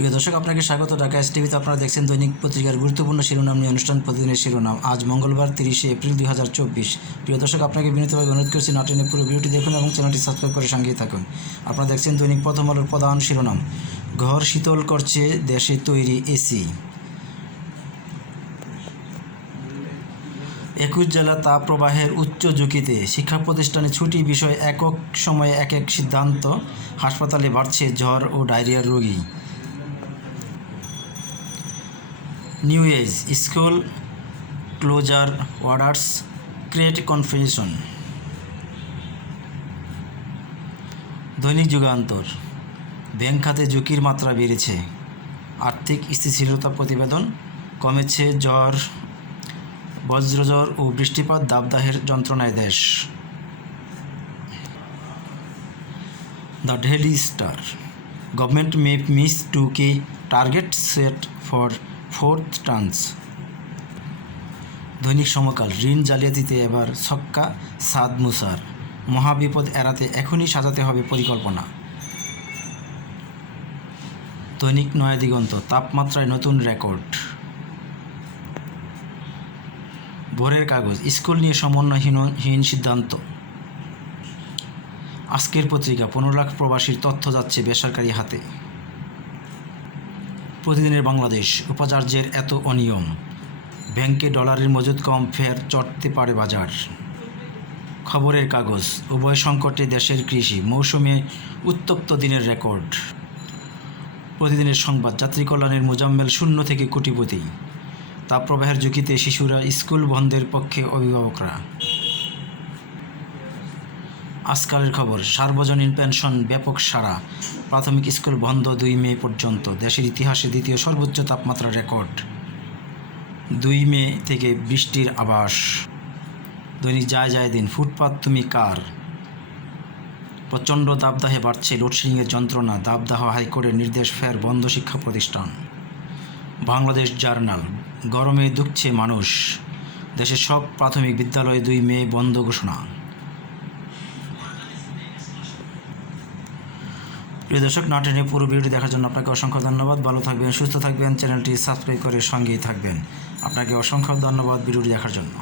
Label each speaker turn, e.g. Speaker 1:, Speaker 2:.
Speaker 1: প্রিয় দর্শক, আপনাকে স্বাগত। ঢাকা এস টিভিতে আপনারা দেখছেন দৈনিক পত্রিকার গুরুত্বপূর্ণ শিরোনাম নিয়ে অনুষ্ঠান প্রতিদিনের শিরোনাম। আজ মঙ্গলবার, তিরিশে এপ্রিল, দুই হাজার চব্বিশ। প্রিয় দর্শক, আপনাকে বিনীতভাবে অনুরোধ করছি নাটেনের পুরো ভিডিওটি দেখুন এবং চ্যানেলটি সাবস্ক্রাইব করে সঙ্গেই থাকুন। আপনারা দেখছেন দৈনিক প্রথম আলোর প্রধান শিরোনাম। ঘর শীতল করছে দেশে তৈরি এসি। একুশ জেলা তাপ প্রবাহের উচ্চ ঝুঁকিতে শিক্ষা প্রতিষ্ঠানে ছুটি বিষয় একক সময়ে এক এক সিদ্ধান্ত। হাসপাতালে বাড়ছে জ্বর ও ডায়রিয়ার রোগী। New age school closure orders create confusion Dainik Jugantor. Bank খাতে ঝুঁকির মাত্রা বেড়েছে। আর্থিক স্থিতিশীলতা প্রতিবেদন কমেছে জ্বর, বজ্রজ্বর ও বৃষ্টিপাত দাবদাহের যন্ত্রণায় দেশ। The Daily Star. Government may miss two key targets set for fourth tranche Dainik Samakal, ঋণ জালিয়াতিতে এবার ছক্কা সাদ মুসার। মহাবিপদ এড়াতে এখনই সাজাতে হবে পরিকল্পনা। দৈনিক নয়া দিগন্ত, তাপমাত্রায় নতুন রেকর্ড। ভোরের কাগজ, স্কুল নিয়ে সমন্বয়হীনহীন সিদ্ধান্ত। আজকের পত্রিকা, পনেরো লাখ প্রবাসীর তথ্য যাচ্ছে বেসরকারি হাতে। প্রতিদিনের বাংলাদেশ উপাচার্যের এত অনিয়ম। ব্যাংকে ডলারের মজুদ কম, ফের চড়তে পারে বাজার। খবরের কাগজ, উভয় সংকটে দেশের কৃষি, মৌসুমে উত্তপ্ত দিনের রেকর্ড। প্রতিদিনের সংবাদ, যাত্রী কল্যাণের মোজাম্মেল শূন্য থেকে কোটিপতি। তাপপ্রবাহের ঝুঁকিতে শিশুরা স্কুল বন্ধের পক্ষে অভিভাবকরা। আজকালের খবর, সার্বজনীন পেনশন ব্যাপক সারা প্রাথমিক স্কুল বন্ধ দুই মে পর্যন্ত, দেশের ইতিহাসে দ্বিতীয় সর্বোচ্চ তাপমাত্রা রেকর্ড। দুই মে থেকে বৃষ্টির আভাস। দৈনিক যায় যায় দিন, ফুটপাত তুমি কার? প্রচণ্ড দাবদাহে বাড়ছে লোডশেডিংয়ের যন্ত্রণা, দাবদাহ হাইকোর্টের নির্দেশ ফের বন্ধ শিক্ষা প্রতিষ্ঠান। বাংলাদেশ জার্নাল, গরমে দুঃখছে মানুষ। দেশের সব প্রাথমিক বিদ্যালয়ে দুই মে বন্ধ ঘোষণা। প্রিয় দর্শক নাটনের পুরো ভিডিওটি দেখার জন্য আপনাকে অসংখ্য ধন্যবাদ। ভালো থাকবেন, সুস্থ থাকবেন, চ্যানেলটি সাবস্ক্রাইব করে সঙ্গেই থাকবেন। আপনাকে অসংখ্য ধন্যবাদ ভিডিওটি দেখার জন্য।